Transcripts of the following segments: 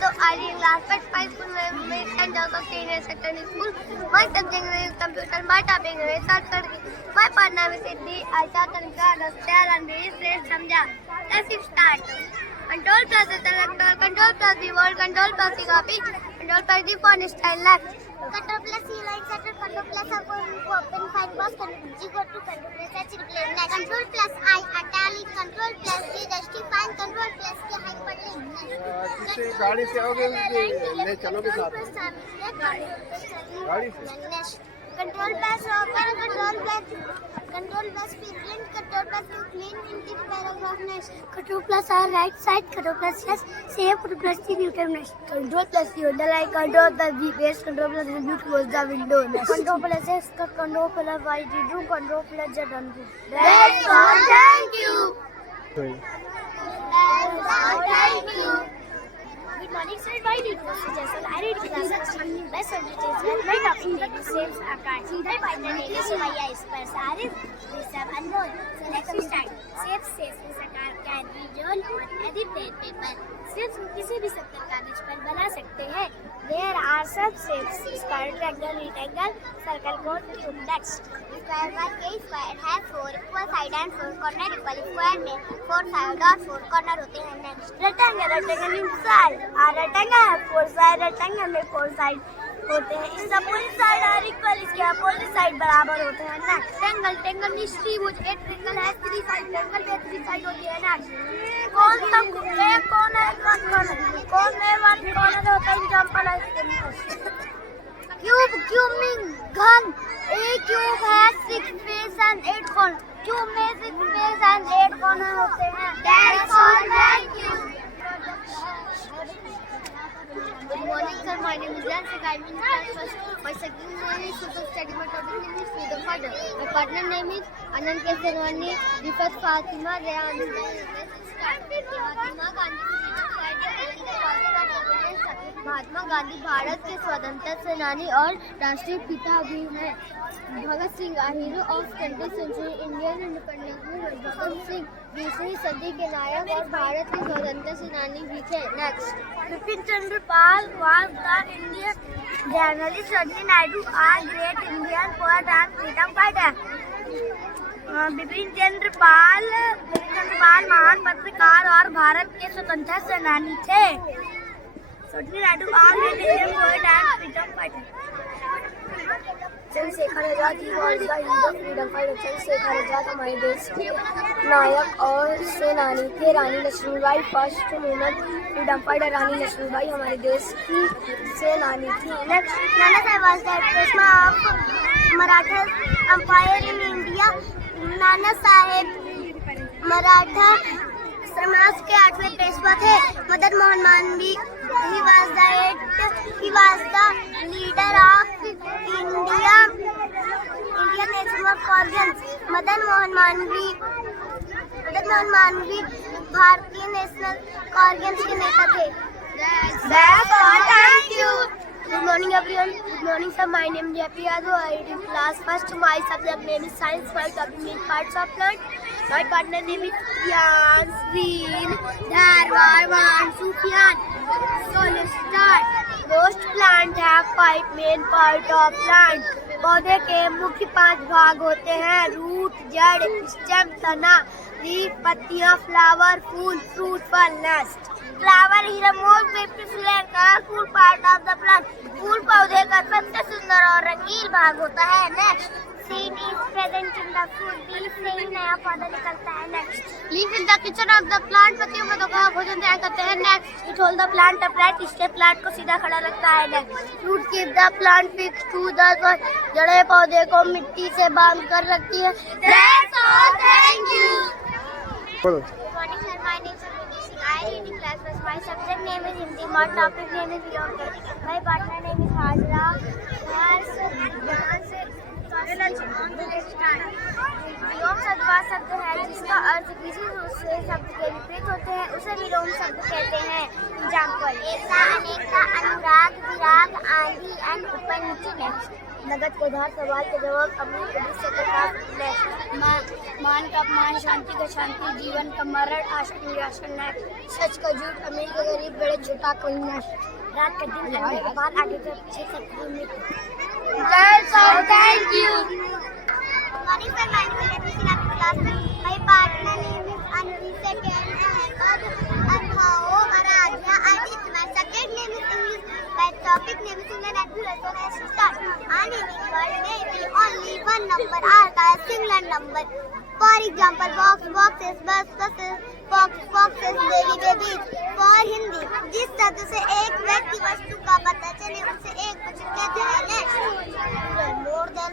Yadav, I read class at my school में Center of Senior Secondary School. My subject is computer. My topic is research. My partner is Siddhi. Aisha, Tanika, Rastya, Ranveer, Shreyas, Samja. Let's start. Control plus the selector, control plus the word, control plus the copy, control plus the font style left. Control plus C line setter, control plus open file box, G go to control plus H replace next. Control plus I italic, control plus G justify, control plus K hyperlink next. किसी गाड़ी से आओगे ले चलोगे साथ गाड़ी से next. Control plus open, control plus print, control plus to clean into the paragraph next. Control plus R right side, control plus yes, save, control plus the new term next. Control plus the underline, control plus the base, control plus the view close the window next. Control plus X, control plus Y redo, control plus Z undo. That's all. Thank you. Thank you. Good morning, sir. My name is Jason. I read class at my subject is well. My topic name is sales account. My partner name is Sumaya Isper. Arif, Rishabh, Anmol. So let's start. Sales account can be drawn on any plain paper. Shapes किसी भी सत्तर कागज पर बना सकते हैं. There are some shapes: square, rectangle, rectangle, circle, cone, cube. Next. Square by K square has 4 equal side and 4 corner. Equal square में 4 side और 4 corner होते हैं. Next. Rectangle inside. Rectangle है 4 side. Rectangle में 4 side होते हैं. इसका पूरी साइड और इक्वल इसके अपोजिट साइड बराबर होते हैं. नेक्स्ट. ट्रायंगल में त्रिभुज एक ट्रायंगल है 3 साइड. ट्रायंगल में 3 साइड होती है. नेक्स्ट. कौन में 1 कॉर्नर होता है. एग्जांपल है क्यूब में घन. A cube has 6 face and 8 corner. Cube में 6 face and 8 corner होते हैं. That's all. Thank you. Good morning, sir. My name is Jan. I am in class first. My second name is Super Study. My topic name is Freedom Fighter. My partner name is Anand Kesarwani. The first Fatima Rayan. Mahatma Gandhi Bharat के स्वतंत्रता सेनानी और राष्ट्रीय पिता भी हैं. Bhagat Singh hero of 20th century. Indian independence movement. Bhagat Singh 20वीं सदी के नायक और भारत के स्वतंत्रता सेनानी भी थे. Next. Bipin Chandra Pal was the Indian journalist. Sarojini Naidu are great Indian poet and freedom fighter. Bipin Chandra Pal महान पत्रकार और भारत के स्वतंत्रता सेनानी थे. Sarojini Naidu are great Indian poet and freedom fighter. Chandrashekhar Azad freedom fighter. Chandrashekhar Azad हमारे देश के नायक और सेनानी थे. Rani Lakshmibai first women freedom fighter. Rani Lakshmibai हमारे देश की सेनानी थी. Next. Nana Sahib was the Peshwa of Maratha Empire in India. Nana Saheb Maratha समाज के 8वें पेशवा थे. Madan Mohan Malviya he was the leader of Indian National Congress. Madan Mohan Malviya भारतीय नेशनल कांग्रेस के नेता थे. That's all. Thank you. Good morning, everyone. Good morning, sir. My name is JP Yadav. I read in class first. My subject name is science. My topic is parts of plant. My partner name is Yansveen, Dharwar, and Sufyan. So let's start. Most plants have 5 main part of plant. पौधे के मुख्य 5 भाग होते हैं. Root, जड़, stem, तना, leaf, पत्तियां, flower, फूल, fruit, फल. Next. Flower is the most beautiful and colorful part of the plant. फूल पौधे का सबसे सुंदर और रंगीन भाग होता है. Next. Seed is present in the fruit. बीज से ही नया पौधा निकलता है. Next. Leaf in the kitchen of the plant. पत्तियों में का भोजन तैयार करते हैं. Next. It hold the plant upright. इससे प्लांट को सीधा खड़ा रखता है. Next. Root keep the plant fixed to the soil. जड़ें पौधे को मिट्टी से बांध कर रखती है. That's all. Thank you. Good morning, sir. My name is Abhijit Singh. I read in class first. My subject name is Hindi. My topic name is geography. My partner name is Hajra. विलोम शब्द वह शब्द है जिसका अर्थ किसी दूसरे शब्द के विपरीत होते हैं, उसे विलोम शब्द कहते हैं. एग्जाम्पल: एकता, अनेकता, अनुराग, विराग, आंधी एंड ऊपर नीचे. नेक्स्ट. नगद को उधार, सवाल के जवाब, अमीर भविष्य के साथ नेक्स्ट, मान का अपमान, शांति का शांति, जीवन का मरण, आशा की निराशा नेक्स्ट, सच का झूठ, अमीर का गरीब, बड़े छोटा कोई नेक्स्ट, रात का दिन, करने के बाद आगे का पीछे शत्रु मित्र। That's all, thank you. Morning sir, my name is Happy Singh. I'm class में. My partner name is Anvi. Second Ahmed Anhao Aradhya. And my second name is English. My topic name is England and Lesson. Let's start. And in English may be only one number or a singular number. For example, box, boxes, bus, buses, fox, foxes, baby, babies. For Hindi, जिस शब्द से एक व्यक्ति वस्तु का पता चले उसे एक वचन कहते हैं. Next, more than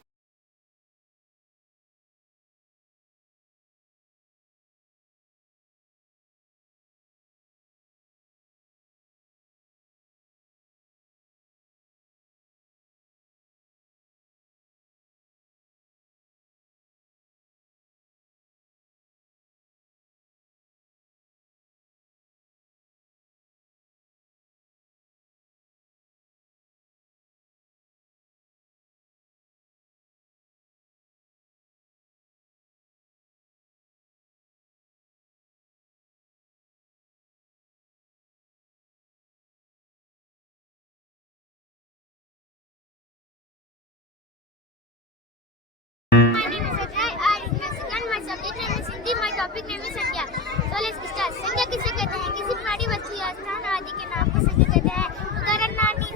My name is Ajay. I am Mexican. My subject name is Hindi. My topic name is Sandhya. So let's start. संध्या किसे कहते हैं? किसी पहाड़ी वस्तु या स्थान आदि के नाम को संध्या कहते हैं. उदाहरण नानी,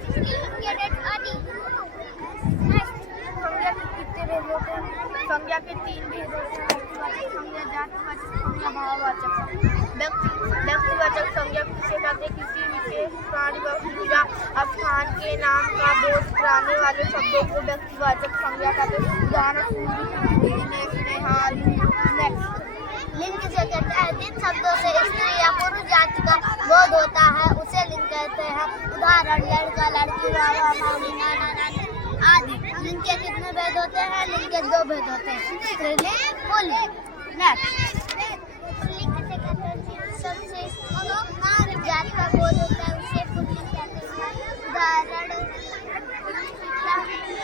कैरेट आदि. संज्ञा के कितने भेद होते हैं? संज्ञा के 3 भेद होते हैं। संज्ञा, जातिवाचक संज्ञा, भाववाचक संज्ञा। व्यक्तिवाचक संज्ञा किसे कहते हैं? किसी विशेष प्राणी वस्तु या स्थान के नाम का बोध कराने वाले शब्दों को व्यक्तिवाचक संज्ञा कहते हैं। उदाहरण लिंग किसे कहते हैं? जिन शब्दों से स्त्री या पुरुष जाति का बोध होता है उसे लिंग कहते हैं. उदाहरण लड़का, लड़की, बाबा, मामी, नाना, नानी आदि. लिंग के कितने भेद होते हैं? लिंग के 2 भेद होते हैं, स्त्रीलिंग, पुल्लिंग. नेक्स्ट, पुल्लिंग किसे कहते हैं? जिन सबसे जाति का बोध होता है उसे पुल्लिंग कहते हैं. उदाहरण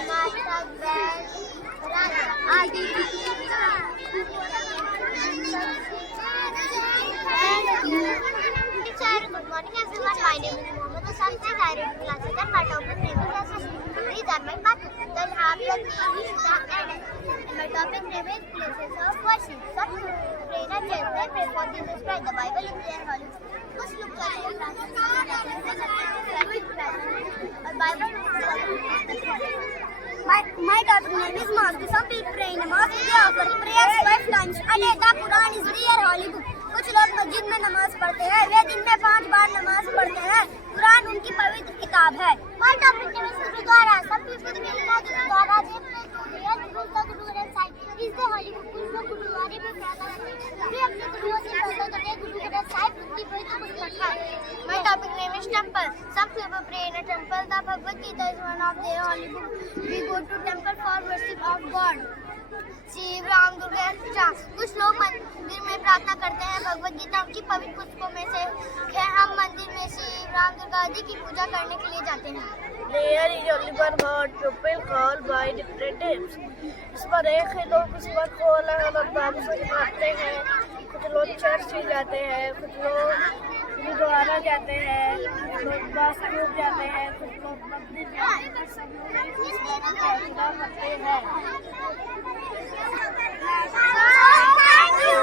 माता, बैल, राजा आदि. Good morning everyone. My name is Mohammed Hassan and I read class 10. My topic name is assessment. These are my partners. Then have your TV, the end. And my topic name is places of worship. Some pray in a church. They pray for Jesus Christ. The Bible is their holy book. कुछ लोग कहते हैं My topic name is mosque. Some people pray in a mosque. They offer prayers 5 times a day. The Quran is their holy book. कुछ लोग मस्जिद में नमाज पढ़ते हैं. वे दिन में 5 बार नमाज पढ़ते हैं. कुरान उनकी पवित्र किताब है. My topic name is gurdwara. Some people believe in gurdwara. They pray to their guru. The Guru inside is the holy book. कुछ लोग गुरुद्वारे में प्रार्थना करते हैं. वे अपने गुरुओं से प्रार्थना करते हैं. गुरु ग्रंथ साहिब उनकी पवित्र पुस्तक है. My topic name is temple. Some people pray in a temple. The Bhagavad Gita is one of their holy books. We go to temple for worship of God. Shiv, Ram, Durga, etc. कुछ लोग मंदिर में प्रार्थना करते हैं. भगवद गीता उनकी पवित्र पुस्तकों में से है. हम मंदिर में शिव, राम, दुर्गा आदि की पूजा करने के लिए जाते हैं. There is only one God, people called by different names. इस पर एक ही लोग इस पर को अलग अलग नाम से बुलाते हैं. कुछ लोग चर्च में जाते हैं, कुछ लोग गुरुद्वारा जाते हैं, कुछ लोग बाथरूम जाते हैं, कुछ लोग मंदिर जाते हैं. सब लोग इस बात की प्रार्थना करते हैं. Thank you.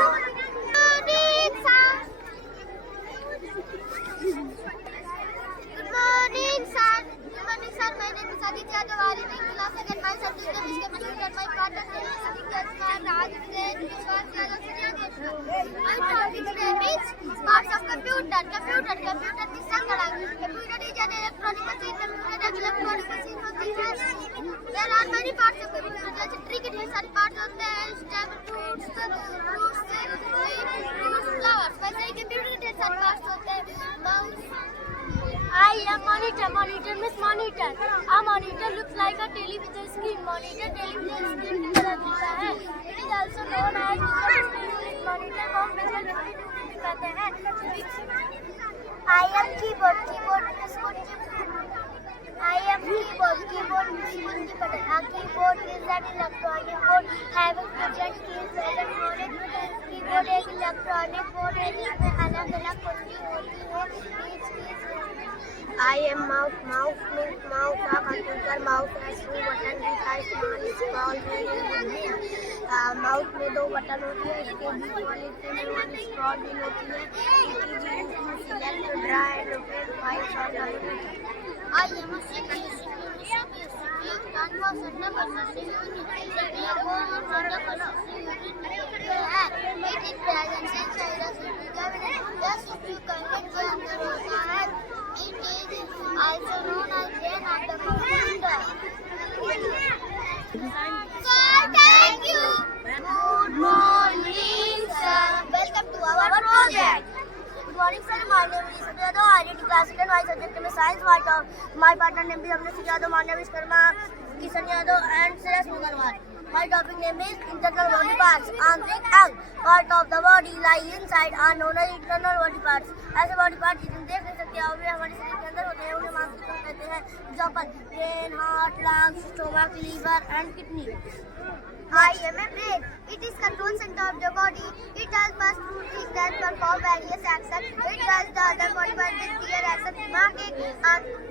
Good morning, sir. Good morning, sir. My name is Aditya Jawari. My class second. My subject name is chemistry and my partner name is Aditya Raj. My topic name is parts of computer. Computer is language. Computer is an electronic machine. Computer is electronic machine होती है. There are many parts of computer. जैसे tree के ढेर सारे parts होते हैं. Stem, fruits, flowers. वैसे ही computer के ढेर सारे parts होते हैं. Mouse. I am monitor. Monitor means monitor. A monitor looks like a television screen. Monitor television screen की तरह दिखता है. It is also known as monitor को visual recognition भी कहते हैं. I am keyboard. Keyboard means I am keyboard. Keyboard means की button. I am mouse. Mouse means mouse. A computer mouse has two buttons. Besides one is small wheel. Mouse में दो button होती है, इसके बीच वाले में वन स्क्रॉल व्हील होती है. Select, draw and open files or documents. I am a CPU. Stand for center processing unit. It is present inside a CPU cabinet. The CPU contains the अंदर होता है. It is also known as brain of the computer. Sir, thank you. Good morning, sir. Welcome to our project. Good morning, sir. My name is Isha Yadav. I read class 10. My subject name is science. My partner name is Amna Yadav, Manya Vishkarma, Kishan Yadav, and Shreyas Mugarwal. My topic name is internal body parts. Antric ang part of the body lie inside are known as internal body parts. ऐसे body parts जिन्हें देख नहीं सकते और वे हमारे शरीर के अंदर होते हैं उन्हें मांसपेशियां कहते हैं. Example: brain, heart, lungs, stomach, liver, and kidney. I am a brain. It is control center of the body. It helps us to think and perform various actions. It helps the other body parts with clear action.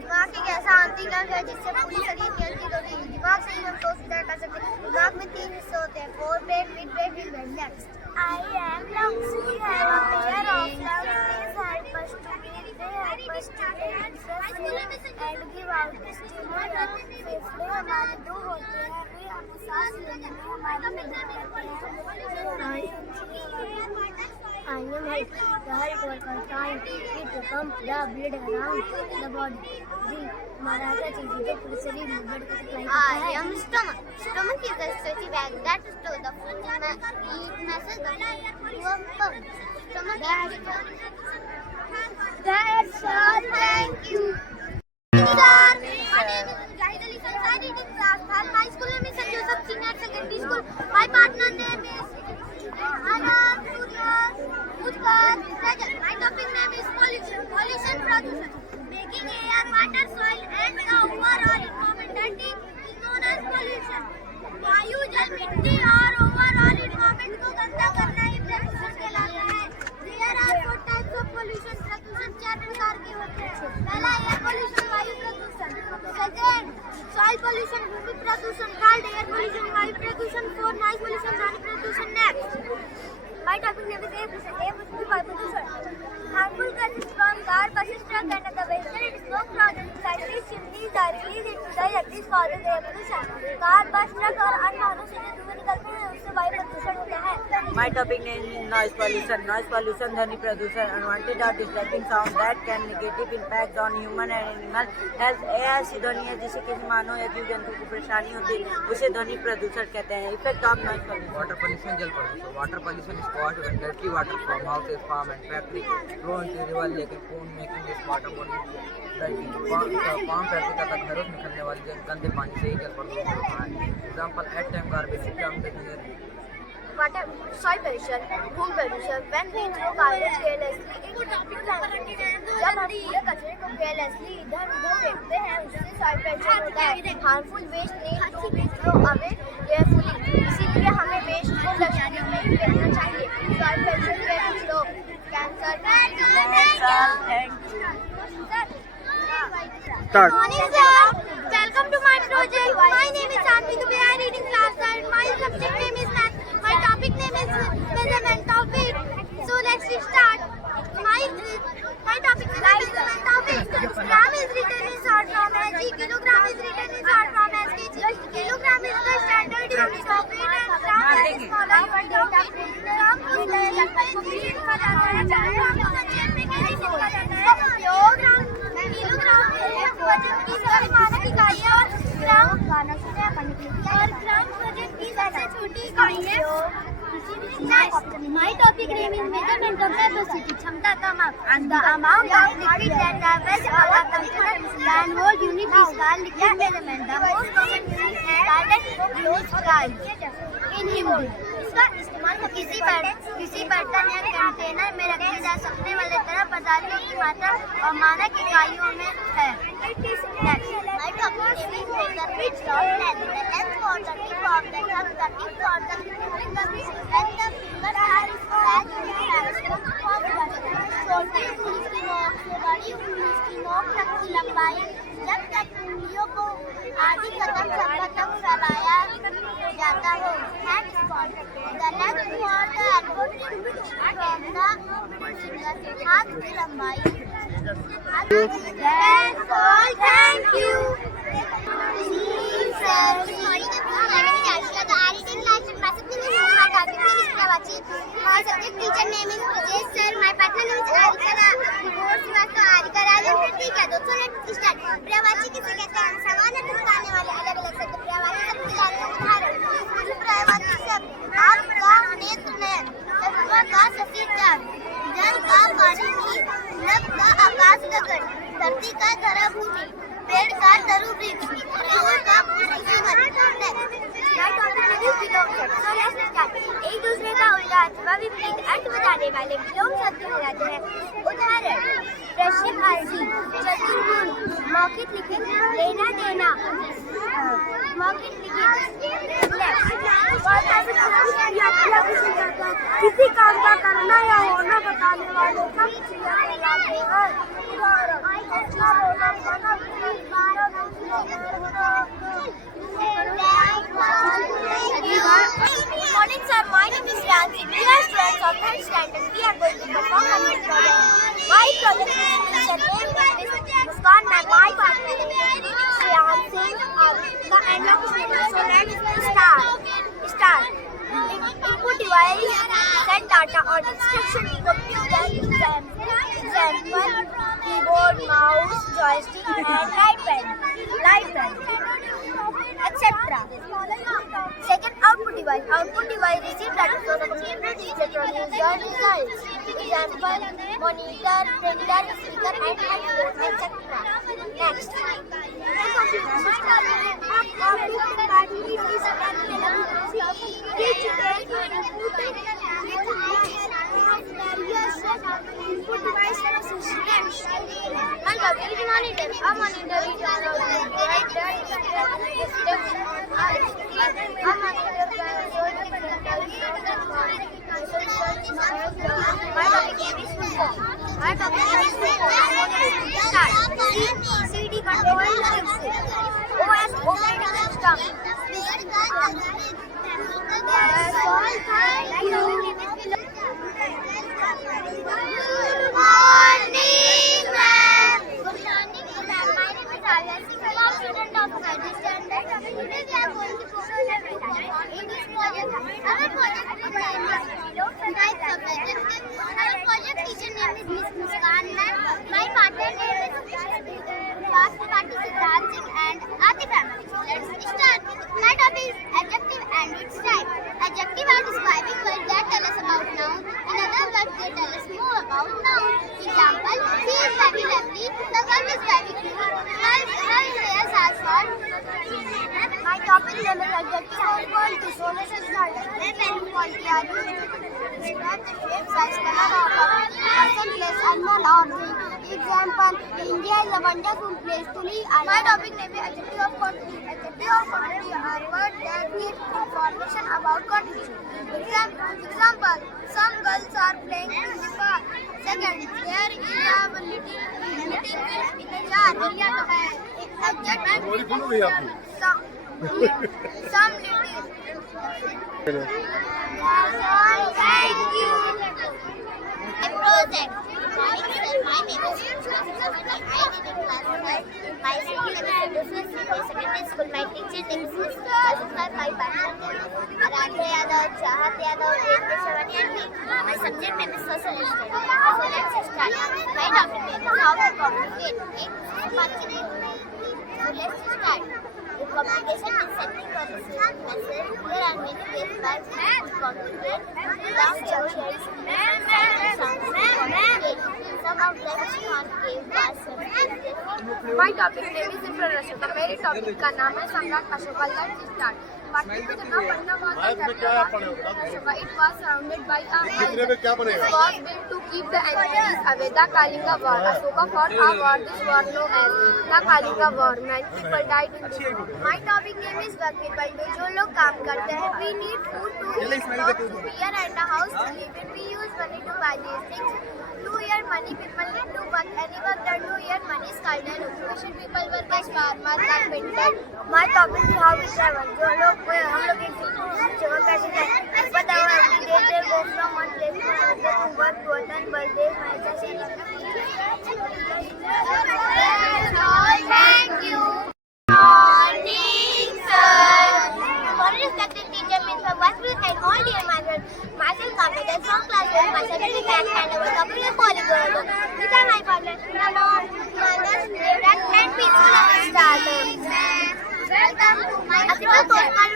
दिमाग एक ऐसा आंतरिक अंग है जिससे पूरी शरीर नियंत्रित होती है. दिमाग से ही हम सोच विचार कर सकते हैं. दिमाग में 3 हिस्से होते हैं: forebrain, midbrain, hindbrain. Next. I am lungs. We have a pair of lungs. These help us to breathe. They help us to take and give out steam. फेफड़े हमारे 2 होते हैं. वे हमें सांस लेने में हमारी मदद करते हैं. I am head. The heart works on time. It pumps the blood around the body. हमारा ऐसा चीज है जो पूरे शरीर में ब्लड को सप्लाई करता है. I am stomach. Stomach is the stretchy bag that stores the food and it messes the food to a pump. Stomach. That's all. Thank you. Sir, my name is Jahid Ali Sansari. It is class 3. My school name is St. Joseph Senior Secondary School. My partner name is Anand, Surya, Utkar, Rajat. My topic name is pollution. Pollution production. Making air, water, soil and the overall environment dirty is known as pollution. वायु, जल, मिट्टी और overall environment को गंदा करना ही प्रदूषण कहलाता है. There are 4 types of pollution. प्रदूषण 4 प्रकार के होते हैं. पहला एयर pollution, वायु प्रदूषण. Second, soil pollution, भूमि प्रदूषण. Third, air pollution, वायु प्रदूषण. Fourth, noise pollution, ध्वनि प्रदूषण. Next. My topic name is air pollution. Air pollution, वायु प्रदूषण. Harmful gases from car, buses, truck and other vehicles. It is smoke from factories, chimneys are released into the air. This causes air pollution. Car, बस, truck और अन्य वाहनों से जो धुएं निकलते हैं उससे वायु प्रदूषण होता है. My topic name is noise pollution. Noise pollution, ध्वनि प्रदूषण. Unwanted or distracting sound that can negative impact on human and animal health. ऐसी ध्वनि है जिससे किसी मानव या जीव जंतु को परेशानी होती है उसे ध्वनि प्रदूषण कहते हैं. Effect of noise pollution. Water pollution, jal pollution. Water pollution is caused when dirty water from houses, farm and factory flow into river, lake and pond, making this water body dirty. Farm factory तथा घरों से निकलने वाले गंदे पानी से ही जल प्रदूषण होता है. Example: at time garbage dumped near. Water, soil pollution, भूमि प्रदूषण. When we throw garbage carelessly, it becomes landfill. जब हम पूरे कचरे को carelessly इधर उधर फेंकते हैं उससे soil pollution होता है. Harmful waste need to be thrown away carefully. इसीलिए हमें waste को डस्टबिन में ही फेंकना चाहिए. Soil pollution can stop cancer. Thank you. Good morning, sir. Welcome to my project. My name is Sanvi Dubey. I read in class 3. My subject name is math. My topic name is measurement of weight. So let's start. My topic name is measurement of weight. Gram is written in short form as G. Kilogram is written in short form as kg. Kilogram is the standard unit of weight and gram is the smaller unit of weight. Gram को kilogram में लिखा जाता है. gram को संक्षेप में कैसे लिखा जाता है? किलोग्राम वजन की सबसे मानक इकाई है और ग्राम वजन की सबसे छोटी इकाई है. My topic name is measurement of capacity. क्षमता का माप. The amount of liquid that travels over a container can hold unit is called liquid measurement. The most common unit is called unit price in Hindi. इसका इस्तेमाल किसी बर्तन या container में रखे जा सकने वाले तरह पदार्थों की मात्रा और मानक इकाइयों में है. My topic name is measure width of length. The length for the tip of the tongue, the tip for the and the finger are scratched छोटी उंगली की नोक से बड़ी उंगली की नोक तक की लंबाई, जब तक उंगलियों को आधी कदम तक फैलाया जाता हो। Hand spot, the left for the elbow from the हाथ की लंबाई। That's all. Thank you. My subject teacher name is Vijay sir. My partner name is Arika. Course was तो आरिका राजन। ठीक है दोस्तों, let's start. पर्यायवाची किसे कहते हैं? समान अर्थ बताने वाले अलग अलग शब्द। पर्यायवाची शब्द के उदाहरण। कुछ पर्यायवाची शब्द: आँख का नेत्र नयन, चंद्रमा का सफेद चांद, जल का पानी नीर, नभ का आकाश गगन, धरती का धरा भूमि, पेड़ का तरु वृक्ष, सूर्य का सूरज। एक दूसरे का उल्टा अथवा विपरीत अर्थ बताने वाले विलोम शब्द कहलाते हैं। उदाहरण: प्रश्नवाची, चतुर्गुण, मौखिक लिखित, लेना देना, मौखिक लिखित, किसी काम का करना या होना बताने वाले शब्द क्रिया कहलाते हैं। Good morning, sir. My name is Ransi. We are students of 3rd standard. We are going to perform a new project. My project name is Muskan. My partner name is Ransi. The end of the video. So let's start. Input device, send data or instruction to computer. Example: keyboard, mouse, joystick, and light pen, etc. Second, output device. Output device receives data from the computer to produce the results. Example: monitor, printer, speaker, and headphone, etc. Next. Input device systems. And the monitor. A monitor is CD control OS operating system. That's all. Thank you. Morning, ma'am. Good morning, ma'am. My name is Arya. I'm a student of 3rd standard. Today we are going to perform a project. In this project, our project is our project teacher name is Miss Muskan, ma'am. My partner name is Siddharth Singh and Atika. Let's start. My topic is adjective and its type. Adjective are describing words that tell us about noun. In other words, they tell us more about noun. Example: he is very lovely. The girl is very cute. Her hairs are short. My topic name is adjective and quality. So let's start. Pen quality are describe the shape, size, color of a person, place, animal or thing. Example: India is a wonderful place to live. My topic name is adjective of quantity. Adjective of quantity are words that give information about quantity. Example: some girls are playing in the park. Second, there is a little fish in a jar. Adjective: some little. Thank you. Project. My name is my school name is secondary school. My teacher name is my partner Radha Yadav, Chahat Yadav, Shravani and me. My subject name is social studies. So let's start. My topic name is how to communicate. So let's start. Communication is sending or receiving message. There are many ways by which to communicate. Without gestures, some of them concave bars. My topic name is introduction. तो मेरे topic का नाम है सम्राट Ashoka. Let's start. Pataliputra का पन्ना was it was surrounded by a was built to keep the enemies away. The Kalinga War. Ashoka fought a war. This war known as the Kalinga War. Many people died in this war. My topic name is work people. जो लोग काम करते हैं. We need food to eat, clothes to wear and a house to live in. We use money to buy these things. to earn money, people need to work. Any work done to earn money is called an occupation. People work as farmer, carpenter. My topic is how we travel. जो लोग हम लोग एक जगह कैसे जाए बताओ. Every day they go from one place to another to work to attend birthdays, marriages, Thank you. Morning, sir. Morning, respected teacher, Miss Vasquez, and all dear myself competence from class 1, my secondary class, and our topic is polygon. These are my partners, manners, and peaceful understanding. Welcome to my postcard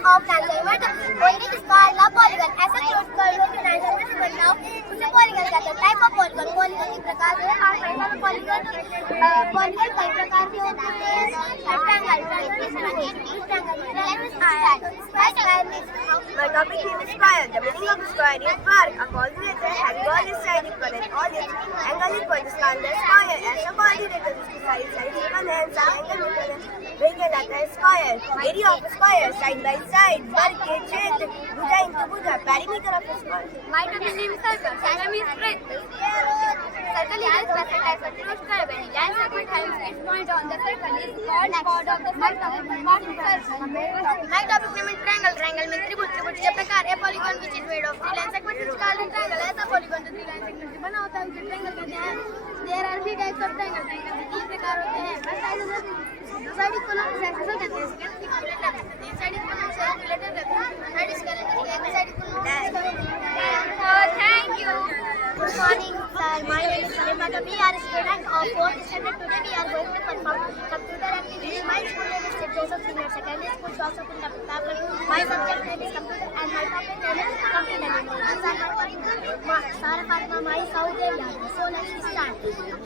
of assignment. Only this called the polygon. As a postcard of assignment, but now उसे polygon कहते हैं. Type of polygon. Polygon के प्रकार है. और polygon कई प्रकार के होते हैं. Rectangle, My topic name is square. The meaning of square is arc. A coordinator having all its side equal and all its angle equal is called a square. As a coordinator, जिसकी सारी side equal है, सब angle equal है, वही कहलाता है square. Area of square, side by side, वर्ग के क्षेत्र, भुजा इंटू भुजा, perimeter of square. My topic name is circle. Circle means breadth. Circle is a special type of true square. When the line segment has its point on the circle is called chord of the circle. My topic name is triangle. Triangle means त्रिभुज. त्रिभुज के प्रकार है. Polygon which is made of three line segments is called a triangle. ऐसा polygon जो three line segments से बना होता है उसे triangle कहते हैं. There are three types of triangle. Triangle के तीन प्रकार होते हैं. First side is side equal कहते हैं. Second side equal relative कहते हैं. Third is side equal. Thank you. Good morning, sir. My name is Salim. We are a student of 4th standard. Today we are going to perform computer activity. My school name is St. Joseph Senior Secondary School, Shawsha Kunda, Pipavav. My subject name is computer and my topic name is computer memory. These are my topic. Sara Fatma, my South Area. So let's start.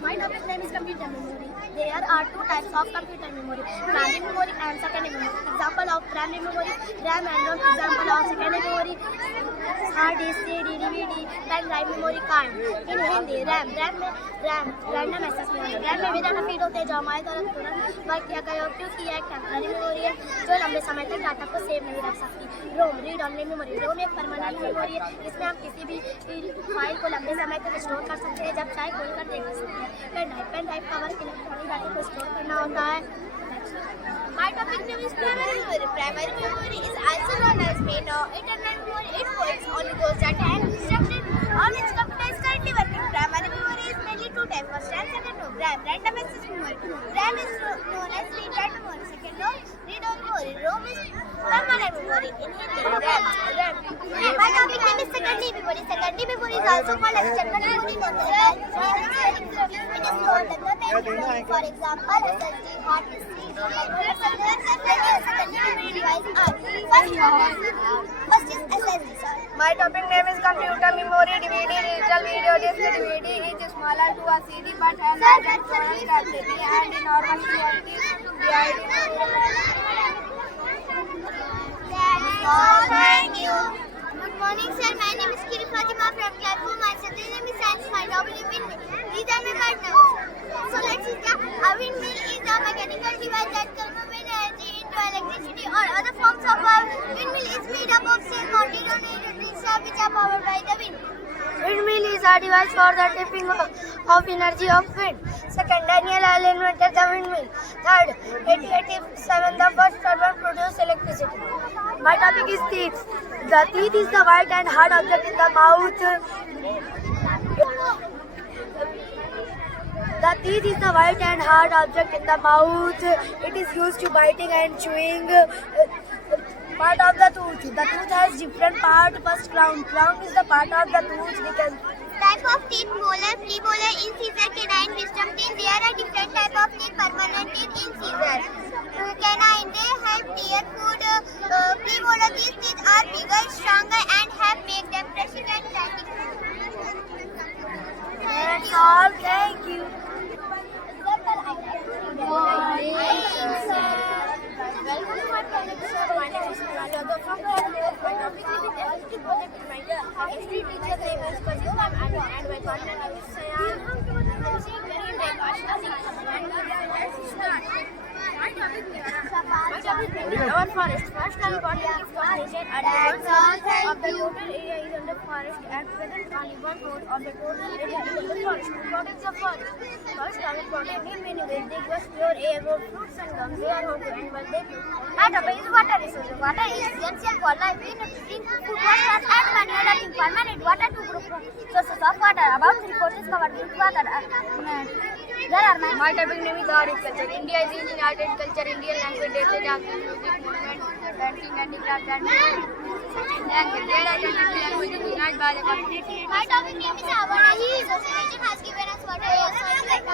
My topic name is computer memory. There are two types of computer memory: primary memory and secondary memory. Example of primary memory: RAM and ROM. Example of secondary memory: hard disk, CD, DVD, pen drive, memory card. In Hindi, RAM random access memory. RAM में भी data feed होते हैं जो हमारे द्वारा तुरंत work किया गया हो, क्योंकि यह एक टेम्पररी मेमोरी है जो लंबे समय तक डाटा को सेव नहीं रख सकती. रोम रीड ओनली मेमोरी. रोम एक परमानेंट मेमोरी है. इसमें हम किसी भी फाइल को लंबे समय तक स्टोर कर सकते हैं, जब चाहे खोल कर देख सकते हैं. पेन ड्राइव का वर्क इलेक्ट्रॉनिक डाटा को स्टोर करना होता है. My topic name is primary memory. Primary memory is also known as main or internal memory. It holds only those data and instructions on which computer is currently working. Primary memory is mainly two types. First and second row. RAM, random access memory. RAM is known as read-write memory. Second row, read-only memory. ROM is permanent memory. In Hindi, RAM. My topic name is secondary memory. Secondary memory is also called external memory. It is stored in the memory. For example, SSD, hard disk, First is SSD, sir. My topic name is computer memory. DVD, digital video disc. DVD is smaller to a CD but has larger storage capacity and in normal reality, Thank you. Good morning, sir. My name is Kiri Fatima from class 4. My subject name is science. My topic is windmill. These are my partners. So let's see. A windmill is a mechanical device that converts energy into electricity or other forms of power. Windmill is made up of sails mounted on electric shaft which are powered by the wind. Windmill is a device for the tapping of energy of wind. Second, Daniel Hall invented the windmill. Third, 1887 the first turbine produced electricity. My topic is teeth. The teeth is the white and hard object in the mouth. The teeth is the white and hard object in the mouth. It is used to biting and chewing. Part of the tooth. The tooth has different parts. First, crown. Crown is the part of the tooth. We can type of teeth: molar, premolar, incisor, canine, wisdom teeth. There are different type of teeth. Permanent teeth, incisor. Canine, they help tear food. Premolar, these teeth are bigger, stronger, and have make them pressure and grinding. That's all. Thank you. Welcome to my project, sir. My name is Raja. My topic is electric project reminder. History teacher name is Kazu and my partner name is Sayan. I'm seeing very like Ashna Singh. And let's start. My topic Our forest. First, I got a gift of nature at the total of the total area is under forest. At present, only 1/4 of the total area is under forest. Importance of forest. First, our protect in many ways. They give us pure air, road, fruits and gums. They are home to animals. They live. My topic is water resources. Water is essential for life. In food, water and manual and permanent water to group sources of water. About 3/4 is covered with water. There are my topic name is agriculture. India is in agriculture. Indian language, daily music, movement, painting, handicraft, and language. There are 22 languages united by the community. My topic name is Award. Association has given us water resources like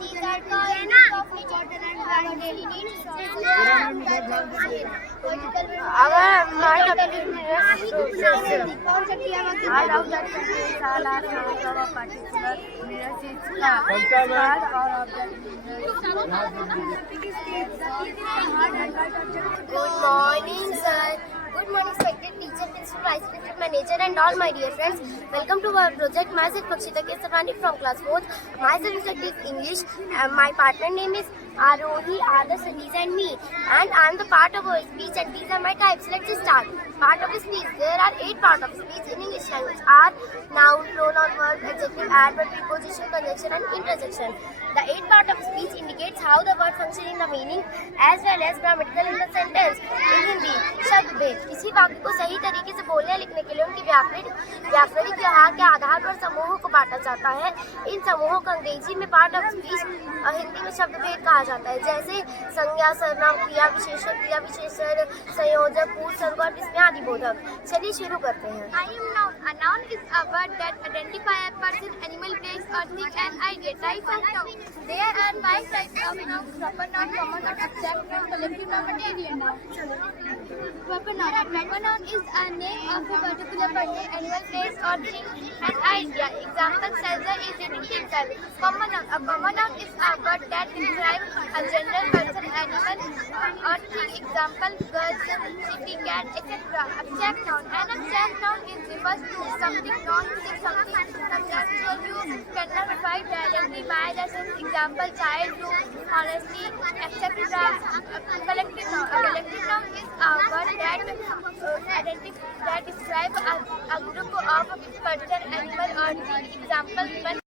these are called coffee, water, and our daily needs. My topic is I love that country. All are of a particular Good morning, sir. Good morning, respected teacher, principal, vice principal, manager, and all my dear friends. Welcome to our project. Myself, Pakshita Kesarani from class 4th. My subject is English. My partner name is Arohi, Adarsh, Lisa, and me. And I am the part of our speech, and these are my types. Let's just start. Part of speech. There are 8 parts of speech in English language: are noun, pronoun, verb, adjective, adverb, preposition, conjunction, and interjection. The 8 part of speech indicates how the word functions in the meaning as well as grammatical in the sentence. In Hindi, शब्द भेद किसी वाक्य को सही तरीके से बोलने लिखने के लिए उनकी व्याकरणिक व्यवहार के आधार पर समूहों को बांटा जाता है। इन समूहों को अंग्रेजी में पार्ट ऑफ स्पीच और हिंदी में शब्द भेद कहा जाता है, जैसे संज्ञा, सर्वनाम, क्रिया विशेषण, संयोजक, पूर्व, सर्व और विस्मय आदि बोधक। चलिए शुरू करते हैं। I am noun. A noun is a word that identifies a person, animal, place, or thing, an idea. Types of noun. There are 5 types of nouns: proper noun, common noun, abstract noun, collective noun, and area noun. Proper noun. A proper noun is a name of a particular person, animal, place, or thing, an idea. Example: Caesar is eating pizza. Common noun. A common noun is a word that describes a general person, animal, or thing. Example: girls, city, cat, etc. Abstract noun. An abstract noun refers to something non-physical, something conceptual you cannot define directly by the sense. Example: child, room, honesty, etc. Collective noun. A collective noun is a word that describes a group of person, animal, or thing. Example: